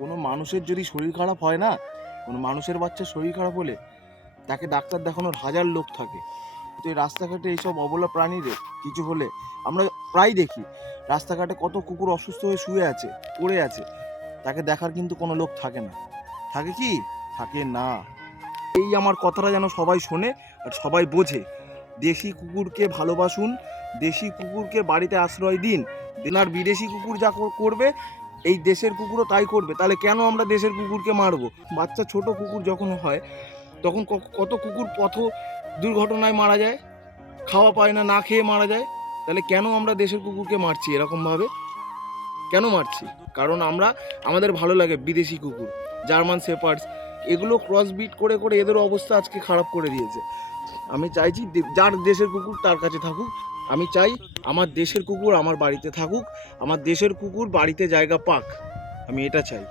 কোনো মানুষের যদি শরীর খারাপ হয় না, কোনো মানুষের বাচ্চার শরীর খারাপ হলে তাকে ডাক্তার দেখানোর হাজার লোক থাকে। তো এই রাস্তাঘাটে এইসব অবলা প্রাণীদের কিছু হলে আমরা প্রায় দেখি রাস্তাঘাটে কত কুকুর অসুস্থ হয়ে শুয়ে আছে, পড়ে আছে, তাকে দেখার কিন্তু কোনো লোক থাকে না। থাকে কি? থাকে না। এই আমার কথাটা যেন সবাই শোনে আর সবাই বোঝে। দেশি কুকুরকে ভালোবাসুন, দেশি কুকুরকে বাড়িতে আশ্রয় দিন। আর বিদেশি কুকুর যা করবে এই দেশের কুকুরও তাই করবে। তাহলে কেন আমরা দেশের কুকুরকে মারবো? বাচ্চা ছোট কুকুর যখন হয় তখন কত কুকুর পথ দুর্ঘটনায় মারা যায়, খাওয়া পায় না, না খেয়ে মারা যায়। তাহলে কেন আমরা দেশের কুকুরকে মারছি এরকমভাবে? কেন মারছি? কারণ আমাদের ভালো লাগে বিদেশি কুকুর, জার্মান শেপার্ডস, এগুলো ক্রসবিট করে করে এদের অবস্থা আজকে খারাপ করে দিয়েছে। আমি চাইছি যার দেশের কুকুর তার কাছে থাকুক। আমি চাই আমার দেশের কুকুর আমার বাড়িতে থাকুক, আমার দেশের কুকুর বাড়িতে জায়গা পাক। আমি এটা চাই।